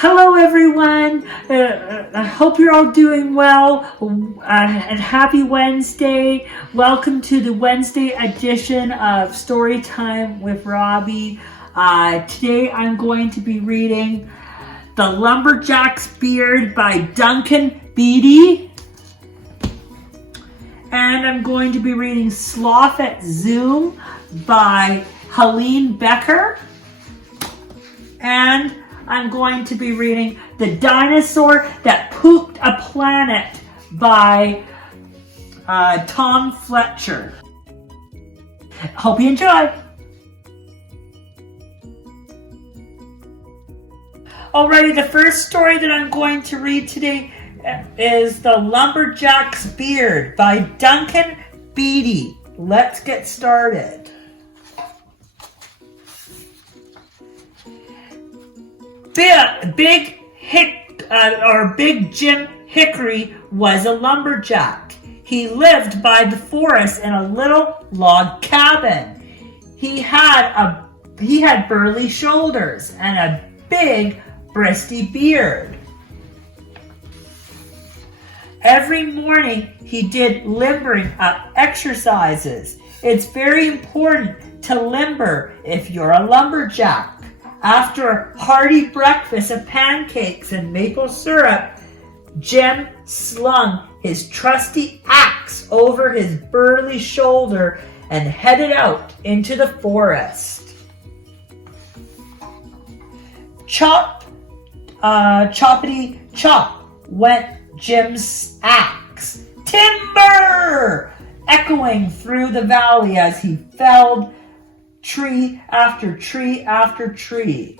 Hello everyone, I hope you're all doing well, and happy Wednesday. Welcome to the Wednesday edition of Storytime with Robbie. Today I'm going to be reading The Lumberjack's Beard by Duncan Beattie. And I'm going to be reading Sloth at Zoom by Helene Becker. And I'm going to be reading The Dinosaur That Pooped a Planet by Tom Fletcher. Hope you enjoy. Alrighty, the first story that I'm going to read today is The Lumberjack's Beard by Duncan Beattie. Let's get started. Big Jim Hickory was a lumberjack. He lived by the forest in a little log cabin. He had burly shoulders and a big bristly beard. Every morning he did limbering up exercises. It's very important to limber if you're a lumberjack. After a hearty breakfast of pancakes and maple syrup, Jim slung his trusty axe over his burly shoulder and headed out into the forest. Chop, choppity chop went Jim's axe. Timber! Echoing through the valley as he felled tree after tree after tree.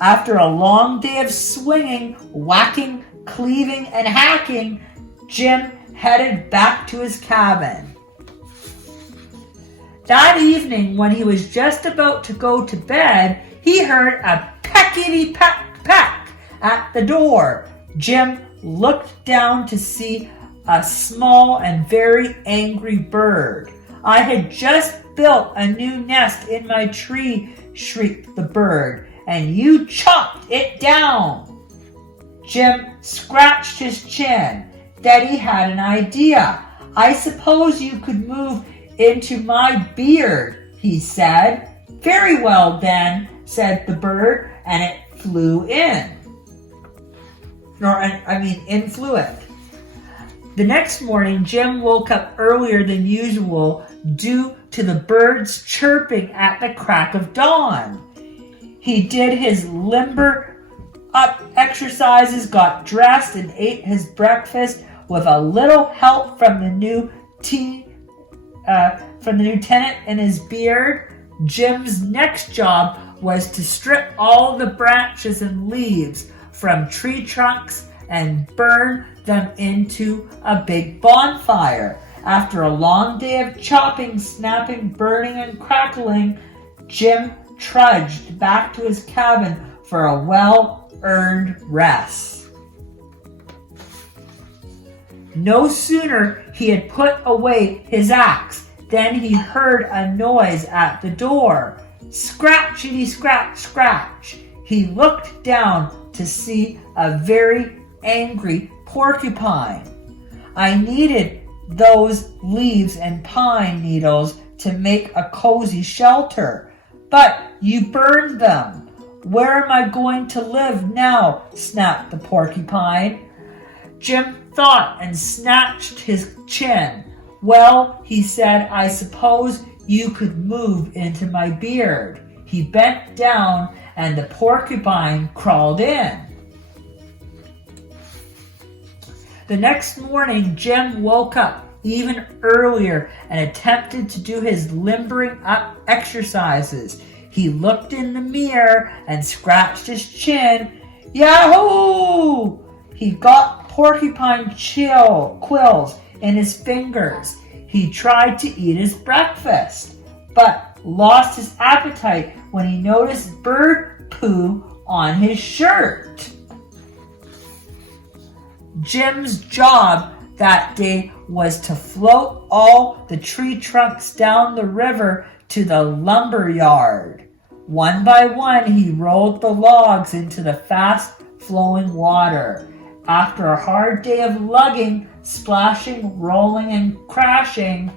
After a long day of swinging, whacking, cleaving, and hacking, Jim headed back to his cabin. That evening, when he was just about to go to bed, he heard a peckety-peck-peck at the door. Jim looked down to see a small and very angry bird. "I had just built a new nest in my tree," shrieked the bird, "and you chopped it down." Jim scratched his chin. Then he had an idea. "I suppose you could move into my beard," he said. "Very well then," said the bird, and it flew in. Influent. The next morning, Jim woke up earlier than usual due to the birds chirping at the crack of dawn. He did his limber up exercises, got dressed, and ate his breakfast with a little help from the lieutenant in his beard. Jim's next job was to strip all the branches and leaves from tree trunks and burn them into a big bonfire. After a long day of chopping, snapping, burning, and crackling, Jim trudged back to his cabin for a well-earned rest. No sooner he had put away his axe than he heard a noise at the door. Scratchity scratch scratch. He looked down to see a very angry porcupine. "I needed those leaves and pine needles to make a cozy shelter, but you burned them. Where am I going to live now?" snapped the porcupine. Jim thought and snatched his chin. "Well," he said, "I suppose you could move into my beard." He bent down and the porcupine crawled in. The next morning, Jim woke up even earlier and attempted to do his limbering up exercises. He looked in the mirror and scratched his chin. Yahoo! He got porcupine quills in his fingers. He tried to eat his breakfast, but lost his appetite when he noticed bird poo on his shirt. Jim's job that day was to float all the tree trunks down the river to the lumber yard. One by one, he rolled the logs into the fast-flowing water. After a hard day of lugging, splashing, rolling, and crashing,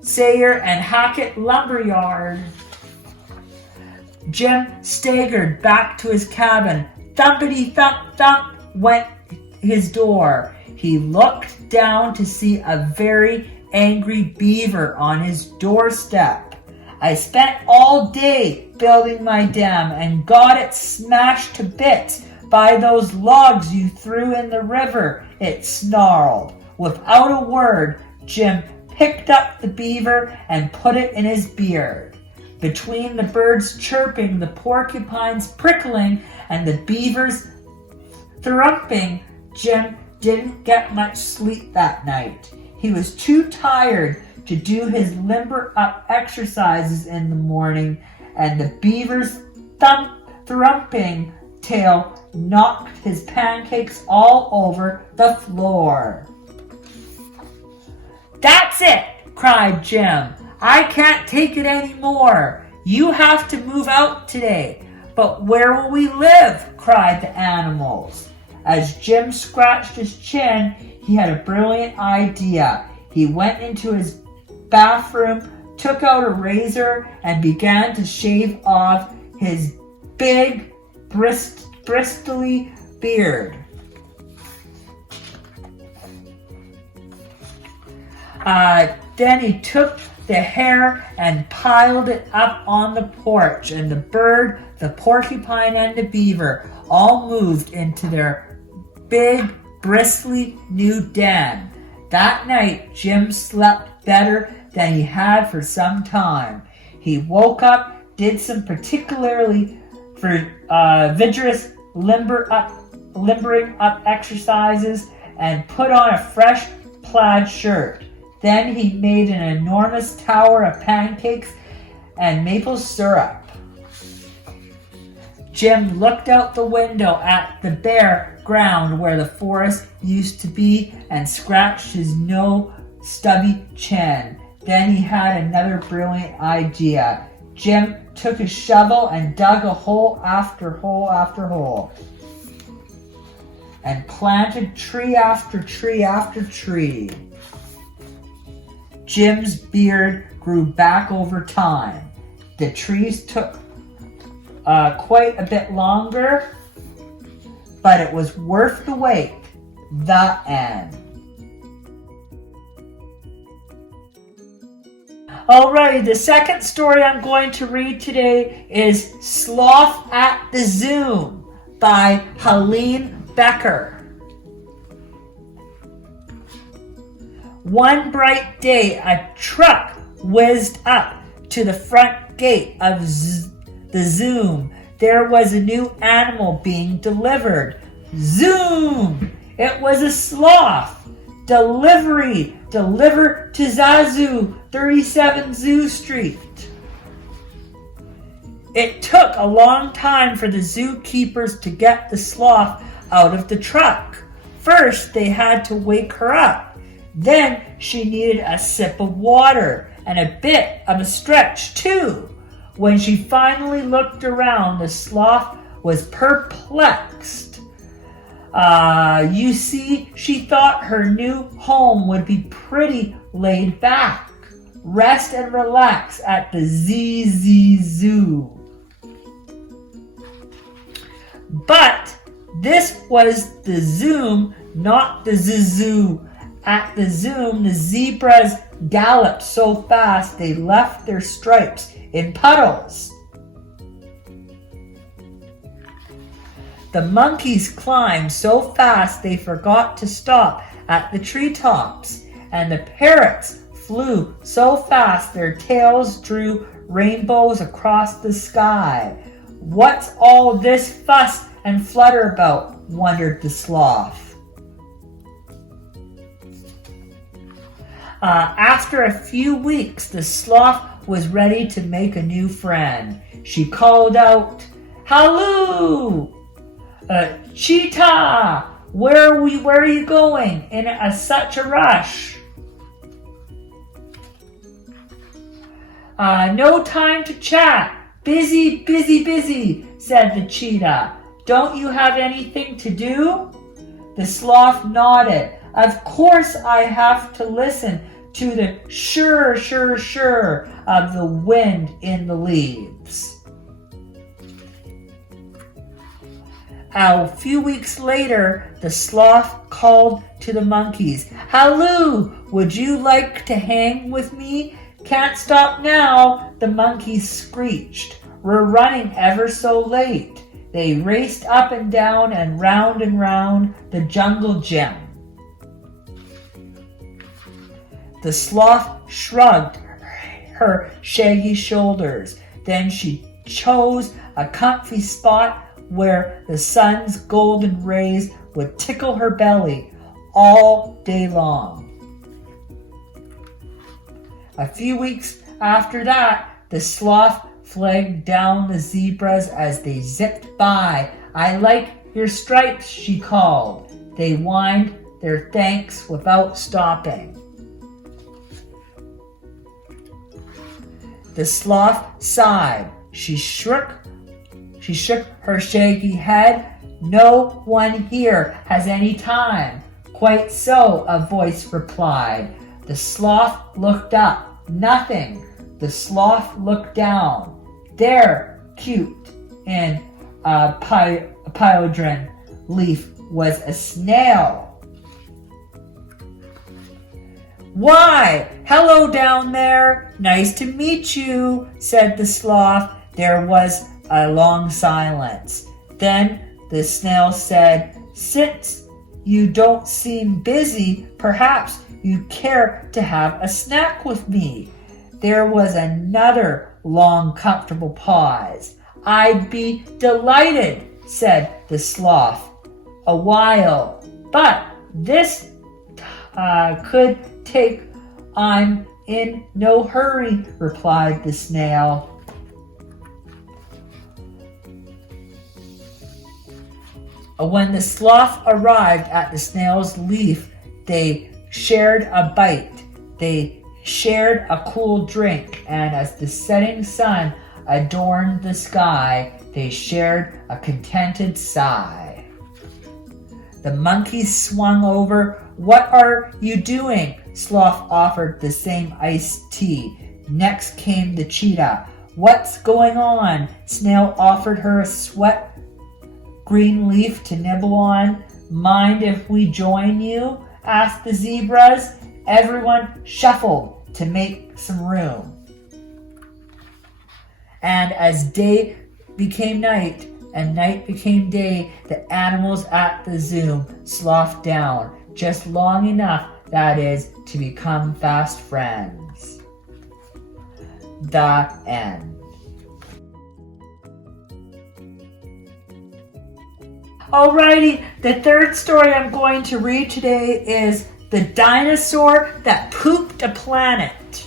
Sayre and Hackett Lumberyard, Jim staggered back to his cabin. Thumpity-thump-thump went his door. He looked down to see a very angry beaver on his doorstep. I spent all day building my dam and got it smashed to bits by those logs you threw in the river, it snarled. Without a word, Jim picked up the beaver and put it in his beard. Between the birds chirping, the porcupines prickling, and the beavers thrumping, Jim didn't get much sleep that night. He was too tired to do his limber up exercises in the morning, and the beaver's thrumping tail knocked his pancakes all over the floor. "That's it!" cried Jim. "I can't take it anymore. You have to move out today." "But where will we live?" cried the animals. As Jim scratched his chin, he had a brilliant idea. He went into his bathroom, took out a razor, and began to shave off his big, bristly beard. Then he took the hair and piled it up on the porch, and the bird, the porcupine, and the beaver all moved into their big, bristly new den. That night, Jim slept better than he had for some time. He woke up, did some particularly vigorous limbering up exercises, and put on a fresh plaid shirt. Then he made an enormous tower of pancakes and maple syrup. Jim looked out the window at the bare ground where the forest used to be and scratched his stubby chin. Then he had another brilliant idea. Jim took his shovel and dug a hole after hole after hole, and planted tree after tree after tree. Jim's beard grew back over time. The trees took quite a bit longer, but it was worth the wait. The end. Alrighty, the second story I'm going to read today is Sloth at the Zoo by Helene Becker. One bright day, a truck whizzed up to the front gate of the zoo. There was a new animal being delivered. Zoom! It was a sloth. Delivery! Deliver to Zazu, 37 Zoo Street. It took a long time for the zookeepers to get the sloth out of the truck. First, they had to wake her up. Then she needed a sip of water and a bit of a stretch too. When she finally looked around, the sloth was perplexed. You see, she thought her new home would be pretty laid back. Rest and relax at the ZZ Zoo. But this was the Zoom, not the zoo. At the Zoom, the zebras galloped so fast they left their stripes in puddles. The monkeys climbed so fast they forgot to stop at the treetops, and the parrots flew so fast their tails drew rainbows across the sky. What's all this fuss and flutter about? Wondered the sloth. After a few weeks, the sloth was ready to make a new friend. She called out, "Halloo! Cheetah! Where are you going in such a rush?" "No time to chat. Busy, busy, busy, said the cheetah. Don't you have anything to do? The sloth nodded. Of course I have to listen to the shur, shur, shur of the wind in the leaves. A few weeks later, the sloth called to the monkeys. Halloo, would you like to hang with me? Can't stop now, the monkeys screeched. We're running ever so late. They raced up and down and round the jungle gym. The sloth shrugged her shaggy shoulders. Then she chose a comfy spot where the sun's golden rays would tickle her belly all day long. A few weeks after that, the sloth flagged down the zebras as they zipped by. I like your stripes, she called. They whined their thanks without stopping. The sloth sighed. She shook her shaggy head. No one here has any time. Quite so, a voice replied. The sloth looked up. Nothing. The sloth looked down. There, cute in a pyodran leaf, was a snail. Why, hello down there. Nice to meet you, said the sloth. There was a long silence. Then the snail said, since you don't seem busy, perhaps you care to have a snack with me. There was another long, comfortable pause. I'd be delighted, said the sloth. A while, but this could take. I'm in no hurry, replied the snail. When the sloth arrived at the snail's leaf, they shared a bite. They shared a cool drink, and as the setting sun adorned the sky, they shared a contented sigh. The monkeys swung over. What are you doing? Sloth offered the same iced tea. Next came the cheetah. What's going on? Snail offered her a sweat green leaf to nibble on. Mind if we join you? Asked the zebras. Everyone shuffled to make some room. And as day became night and night became day, the animals at the zoo slothed down, just long enough, that is, to become fast friends. The end. Alrighty, the third story I'm going to read today is The Dinosaur That Pooped a Planet.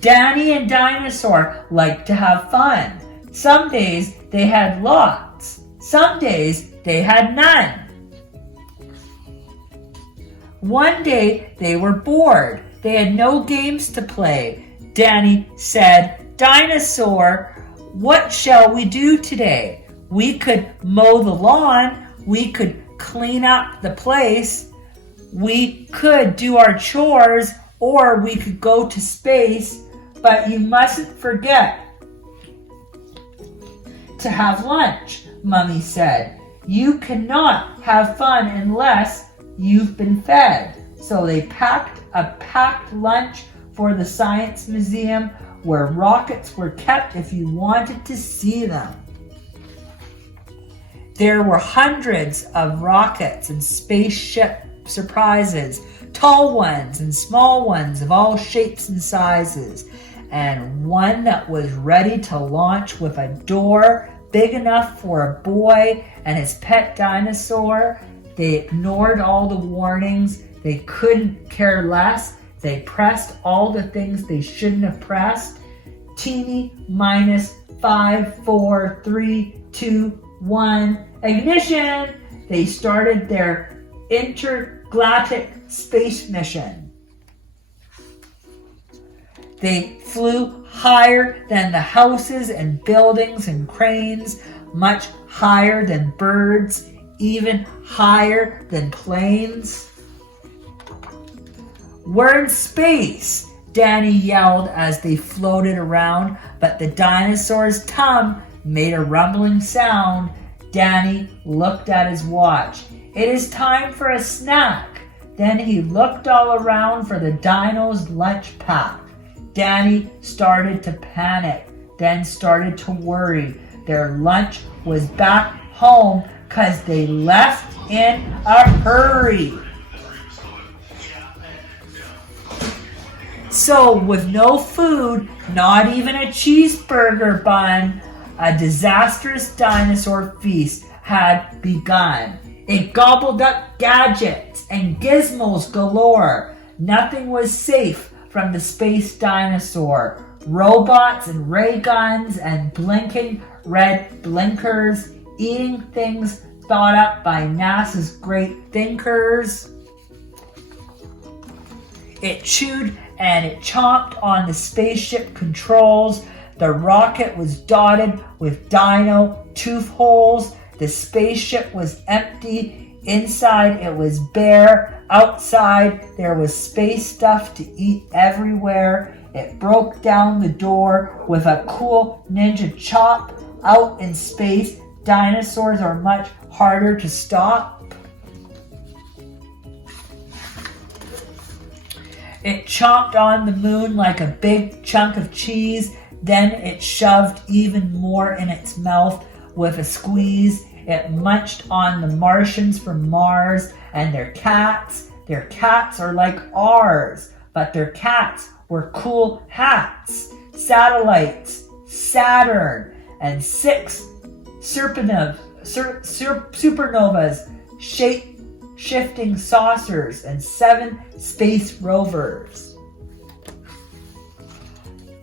Danny and Dinosaur liked to have fun. Some days they had lots. Some days they had none. One day they were bored. They had no games to play. Danny said, Dinosaur, what shall we do today? We could mow the lawn. We could clean up the place. We could do our chores, or we could go to space. But you mustn't forget to have lunch, Mummy said. You cannot have fun unless you've been fed. So they packed a packed lunch for the Science Museum, where rockets were kept if you wanted to see them. There were hundreds of rockets and spaceship surprises, tall ones and small ones of all shapes and sizes, and one that was ready to launch with a door big enough for a boy and his pet dinosaur. They ignored all the warnings. They couldn't care less. They pressed all the things they shouldn't have pressed. Teeny minus 5, 4, 3, 2, 1. Ignition! They started their intergalactic space mission. They flew higher than the houses and buildings and cranes, much higher than birds, even higher than planes. "We're in space," Danny yelled as they floated around, but the dinosaur's tongue made a rumbling sound. Danny looked at his watch. "It is time for a snack." Then he looked all around for the dino's lunch pack. Danny started to panic, then started to worry. Their lunch was back home because they left in a hurry. So with no food, not even a cheeseburger bun, a disastrous dinosaur feast had begun. It gobbled up gadgets and gizmos galore. Nothing was safe from the space dinosaur. Robots and ray guns and blinking red blinkers, eating things thought up by NASA's great thinkers. It chewed and it chomped on the spaceship controls. The rocket was dotted with dino tooth holes. The spaceship was empty. Inside it was bare. Outside there was space stuff to eat everywhere. It broke down the door with a cool ninja chop. Out in space, dinosaurs are much harder to stop. It chomped on the moon like a big chunk of cheese. Then it shoved even more in its mouth with a squeeze. It munched on the Martians from Mars and their cats. Their cats are like ours, but their cats were cool hats. Satellites, Saturn, and 6 supernovas, shape-shifting saucers, and 7 space rovers.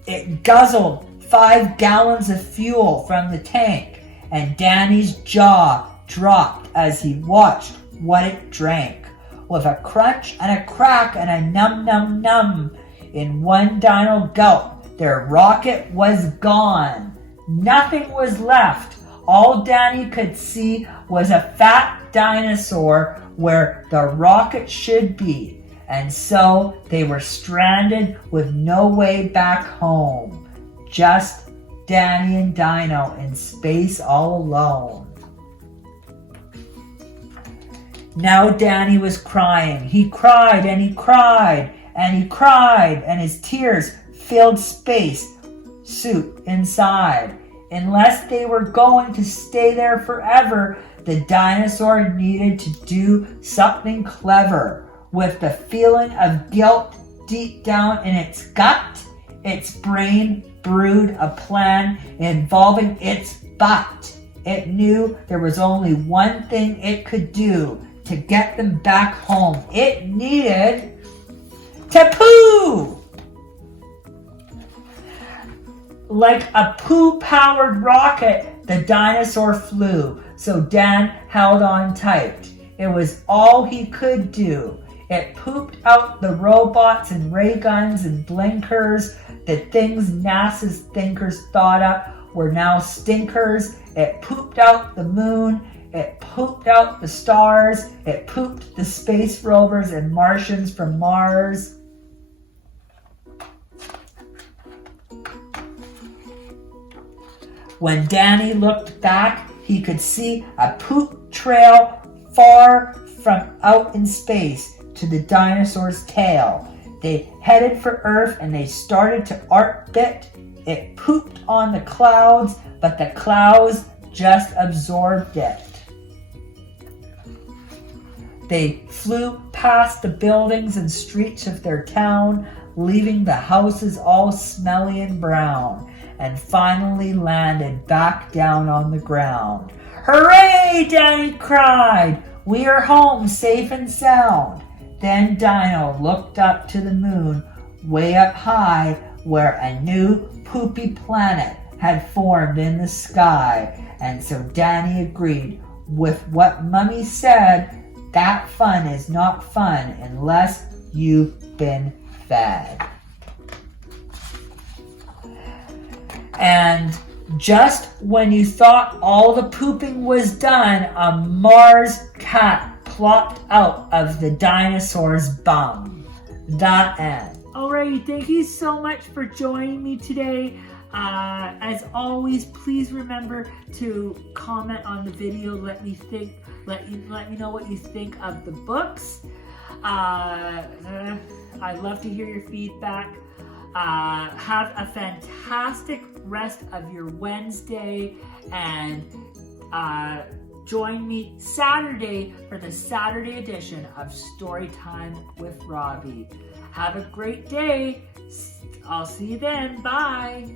It guzzled 5 gallons of fuel from the tank, and Danny's jaw dropped as he watched what it drank. With a crunch and a crack and a num num num, in one dino gulp, their rocket was gone. Nothing was left. All Danny could see was a fat dinosaur where the rocket should be. And so they were stranded with no way back home. Just Danny and Dino in space all alone. Now Danny was crying. He cried and he cried and he cried, and his tears filled space suit inside. Unless they were going to stay there forever, the dinosaur needed to do something clever. With the feeling of guilt deep down in its gut, its brain brewed a plan involving its butt. It knew there was only one thing it could do to get them back home. It needed to poo! Like a poo-powered rocket, the dinosaur flew, so Dan held on tight. It was all he could do. It pooped out the robots and ray guns and blinkers. The things NASA's thinkers thought up were now stinkers. It pooped out the moon. It pooped out the stars. It pooped the space rovers and Martians from Mars. When Danny looked back, he could see a poop trail far from out in space to the dinosaur's tail. They headed for Earth and they started to orbit. It pooped on the clouds, but the clouds just absorbed it. They flew past the buildings and streets of their town, leaving the houses all smelly and brown, and finally landed back down on the ground. "Hooray!" Danny cried. "We are home safe and sound." Then Dino looked up to the moon, way up high, where a new poopy planet had formed in the sky. And so Danny agreed with what Mummy said, that fun is not fun unless you've been fed. And just when you thought all the pooping was done, a Mars cat plopped out of the dinosaur's bum. The end. Alrighty, thank you so much for joining me today. As always, please remember to comment on the video. Let me know what you think of the books. I'd love to hear your feedback. Have a fantastic rest of your Wednesday, and join me Saturday for the Saturday edition of Storytime with Robbie. Have a great day. I'll see you then. Bye.